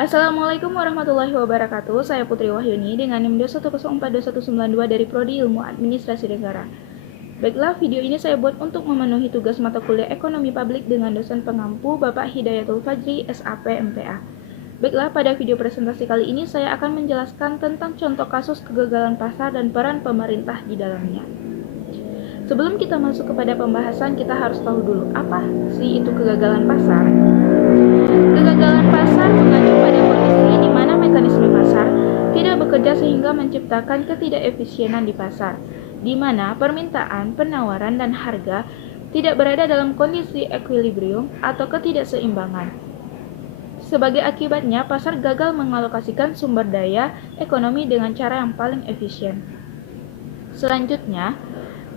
Assalamualaikum warahmatullahi wabarakatuh. Saya Putri Wahyuni dengan NIM 210421192 dari Prodi Ilmu Administrasi Negara. Baiklah, video ini saya buat untuk memenuhi tugas mata kuliah Ekonomi Publik dengan dosen pengampu Bapak Hidayatul Fajri, SAP MPA. Baiklah, pada video presentasi kali ini saya akan menjelaskan tentang contoh kasus kegagalan pasar dan peran pemerintah di dalamnya. Sebelum kita masuk kepada pembahasan, kita harus tahu dulu apa sih itu kegagalan pasar. Kegagalan pasar mengacu pada kondisi di mana mekanisme pasar tidak bekerja sehingga menciptakan ketidakefisienan di pasar, di mana permintaan, penawaran, dan harga tidak berada dalam kondisi equilibrium atau ketidakseimbangan. Sebagai akibatnya, pasar gagal mengalokasikan sumber daya ekonomi dengan cara yang paling efisien. Selanjutnya,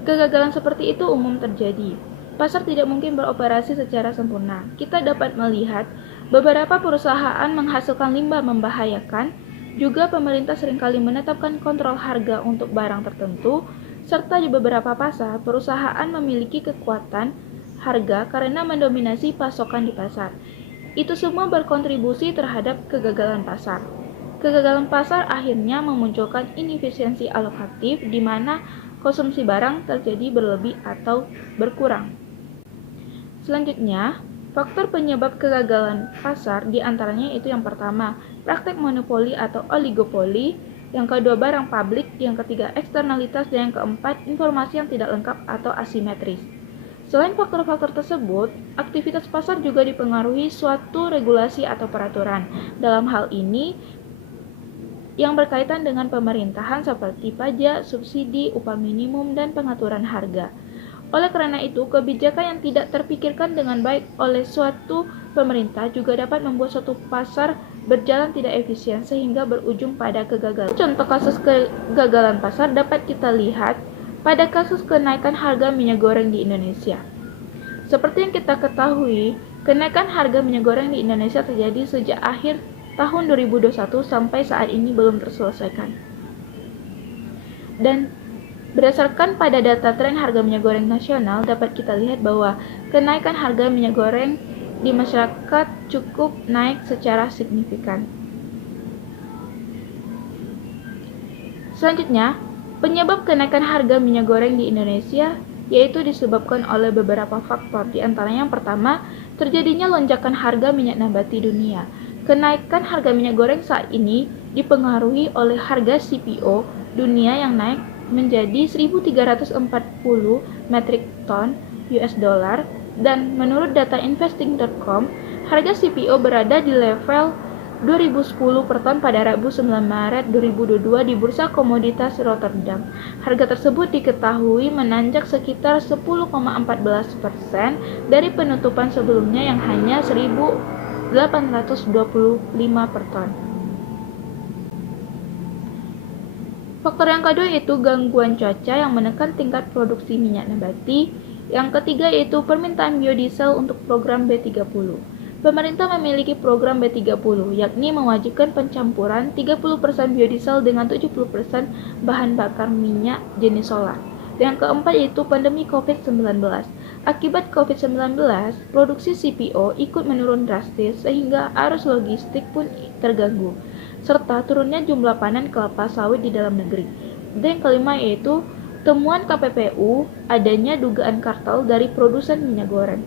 kegagalan seperti itu umum terjadi. Pasar tidak mungkin beroperasi secara sempurna. Kita dapat melihat beberapa perusahaan menghasilkan limbah membahayakan, juga pemerintah seringkali menetapkan kontrol harga untuk barang tertentu, serta di beberapa pasar, perusahaan memiliki kekuatan harga karena mendominasi pasokan di pasar. Itu semua berkontribusi terhadap kegagalan pasar. Kegagalan pasar akhirnya memunculkan inefisiensi alokatif di mana konsumsi barang terjadi berlebih atau berkurang. Selanjutnya, faktor penyebab kegagalan pasar diantaranya itu yang pertama, praktek monopoli atau oligopoli, yang kedua barang publik, yang ketiga eksternalitas, dan yang keempat informasi yang tidak lengkap atau asimetris. Selain faktor-faktor tersebut, aktivitas pasar juga dipengaruhi suatu regulasi atau peraturan. Dalam hal ini, yang berkaitan dengan pemerintahan seperti pajak, subsidi, upah minimum, dan pengaturan harga. Oleh karena itu, kebijakan yang tidak terpikirkan dengan baik oleh suatu pemerintah juga dapat membuat suatu pasar berjalan tidak efisien sehingga berujung pada kegagalan. Contoh kasus kegagalan pasar dapat kita lihat pada kasus kenaikan harga minyak goreng di Indonesia. Seperti yang kita ketahui, kenaikan harga minyak goreng di Indonesia terjadi sejak akhir tahun 2021 sampai saat ini belum terselesaikan. Dan berdasarkan pada data tren harga minyak goreng nasional, dapat kita lihat bahwa kenaikan harga minyak goreng di masyarakat cukup naik secara signifikan. Selanjutnya, penyebab kenaikan harga minyak goreng di Indonesia yaitu disebabkan oleh beberapa faktor. Di antaranya yang pertama, terjadinya lonjakan harga minyak nabati dunia. Kenaikan harga minyak goreng saat ini dipengaruhi oleh harga CPO dunia yang naik menjadi 1.340 metrik ton US dollar, dan menurut data investing.com, harga CPO berada di level 2010 per ton pada Rabu 9 Maret 2022 di Bursa Komoditas Rotterdam. Harga tersebut diketahui menanjak sekitar 10,14% dari penutupan sebelumnya yang hanya 1.825 per ton. Faktor yang kedua yaitu gangguan cuaca yang menekan tingkat produksi minyak nabati. Yang ketiga yaitu permintaan biodiesel untuk program B30. Pemerintah memiliki program B30, yakni mewajibkan pencampuran 30% biodiesel dengan 70% bahan bakar minyak jenis solar. Yang keempat yaitu pandemi COVID-19. Akibat COVID-19, produksi CPO ikut menurun drastis sehingga arus logistik pun terganggu, serta turunnya jumlah panen kelapa sawit di dalam negeri. Dan yang kelima yaitu temuan KPPU adanya dugaan kartel dari produsen minyak goreng.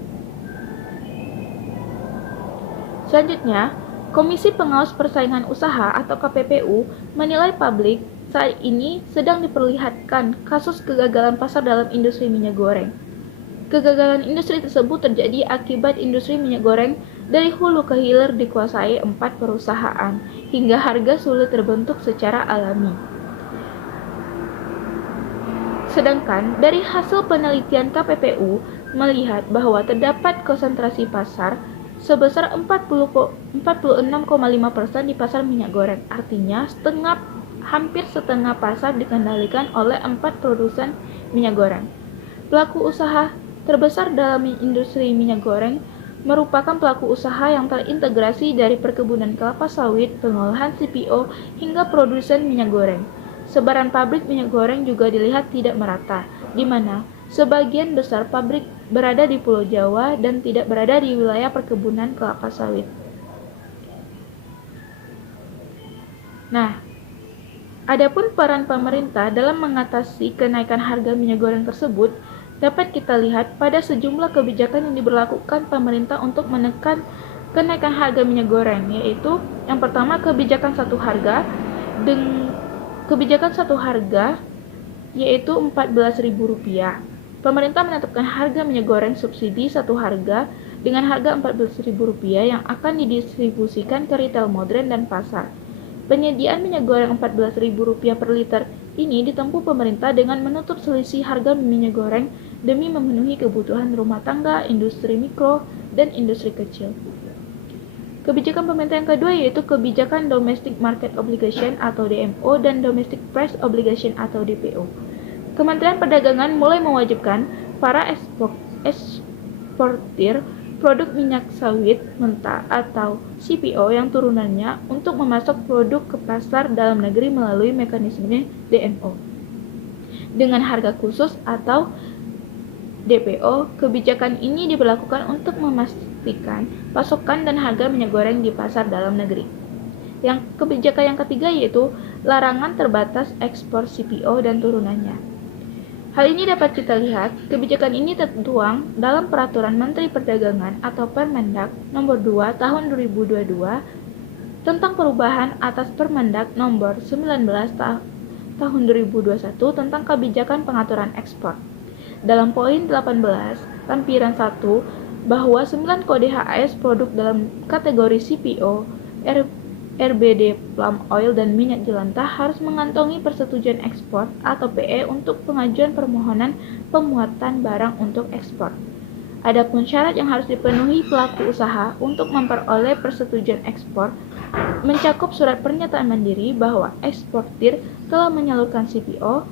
Selanjutnya, Komisi Pengawas Persaingan Usaha atau KPPU menilai publik saat ini sedang diperlihatkan kasus kegagalan pasar dalam industri minyak goreng. Kegagalan industri tersebut terjadi akibat industri minyak goreng dari hulu ke hilir dikuasai 4 perusahaan, hingga harga sulit terbentuk secara alami. Sedangkan dari hasil penelitian KPPU melihat bahwa terdapat konsentrasi pasar sebesar 46,5% di pasar minyak goreng. Artinya hampir setengah pasar dikendalikan oleh 4 produsen minyak goreng. Pelaku usaha terbesar dalam industri minyak goreng merupakan pelaku usaha yang terintegrasi dari perkebunan kelapa sawit, pengolahan CPO, hingga produsen minyak goreng. Sebaran pabrik minyak goreng juga dilihat tidak merata, di mana sebagian besar pabrik berada di Pulau Jawa dan tidak berada di wilayah perkebunan kelapa sawit. Nah, adapun peran pemerintah dalam mengatasi kenaikan harga minyak goreng tersebut dapat kita lihat pada sejumlah kebijakan yang diberlakukan pemerintah untuk menekan kenaikan harga minyak goreng, yaitu yang pertama kebijakan satu harga. Kebijakan satu harga yaitu Rp14.000. Pemerintah menetapkan harga minyak goreng subsidi satu harga dengan harga Rp14.000 yang akan didistribusikan ke retail modern dan pasar. Penyediaan minyak goreng Rp14.000 per liter ini ditempuh pemerintah dengan menutup selisih harga minyak goreng demi memenuhi kebutuhan rumah tangga, industri mikro, dan industri kecil. Kebijakan pemerintah yang kedua yaitu kebijakan Domestic Market Obligation atau DMO dan Domestic Price Obligation atau DPO. Kementerian Perdagangan mulai mewajibkan para eksportir produk minyak sawit mentah atau CPO yang turunannya untuk memasok produk ke pasar dalam negeri melalui mekanisme DMO dengan harga khusus atau DPO. Kebijakan ini diberlakukan untuk memastikan pasokan dan harga minyak goreng di pasar dalam negeri. Kebijakan yang ketiga yaitu larangan terbatas ekspor CPO dan turunannya. Hal ini dapat kita lihat, kebijakan ini tertuang dalam Peraturan Menteri Perdagangan atau Permendag Nomor 2 Tahun 2022 tentang perubahan atas Permendag Nomor 19 Tahun 2021 tentang kebijakan pengaturan ekspor. Dalam poin 18, lampiran 1, bahwa 9 kode HAS produk dalam kategori CPO, RBD, palm oil, dan minyak jelantah harus mengantongi persetujuan ekspor atau PE untuk pengajuan permohonan pemuatan barang untuk ekspor. Adapun syarat yang harus dipenuhi pelaku usaha untuk memperoleh persetujuan ekspor mencakup surat pernyataan mandiri bahwa eksportir telah menyalurkan CPO,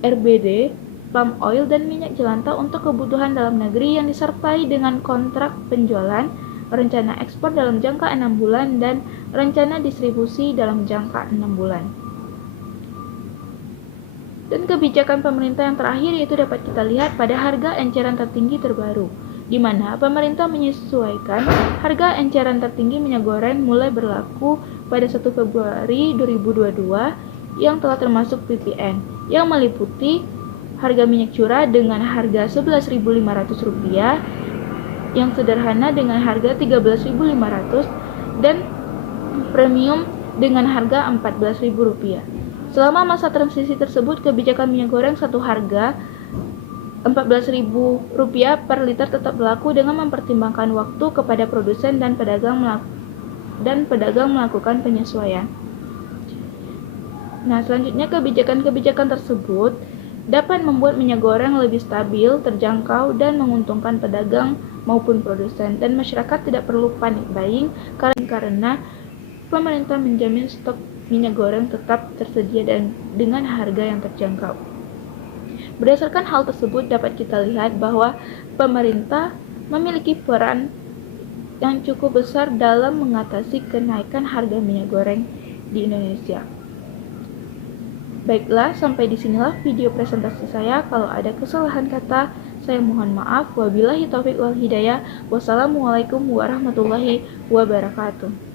RBD, palm oil, dan minyak jelantah untuk kebutuhan dalam negeri yang disertai dengan kontrak penjualan, rencana ekspor dalam jangka 6 bulan, dan rencana distribusi dalam jangka 6 bulan. Dan kebijakan pemerintah yang terakhir yaitu dapat kita lihat pada harga eceran tertinggi terbaru, di mana pemerintah menyesuaikan harga eceran tertinggi minyak goreng mulai berlaku pada 1 Februari 2022 yang telah termasuk PPN, yang meliputi harga minyak curah dengan harga Rp11.500, yang sederhana dengan harga Rp13.500, dan premium dengan harga Rp14.000. Selama masa transisi tersebut, kebijakan minyak goreng satu harga Rp14.000 per liter tetap berlaku dengan mempertimbangkan waktu kepada produsen dan pedagang melakukan penyesuaian. Nah, selanjutnya kebijakan-kebijakan tersebut dapat membuat minyak goreng lebih stabil, terjangkau, dan menguntungkan pedagang maupun produsen, dan masyarakat tidak perlu panik buying karena pemerintah menjamin stok minyak goreng tetap tersedia dan dengan harga yang terjangkau. Berdasarkan hal tersebut dapat kita lihat bahwa pemerintah memiliki peran yang cukup besar dalam mengatasi kenaikan harga minyak goreng di Indonesia. Baiklah, sampai disinilah video presentasi saya. Kalau ada kesalahan kata, saya mohon maaf. Wabillahi taufiq wal hidayah. Wassalamualaikum warahmatullahi wabarakatuh.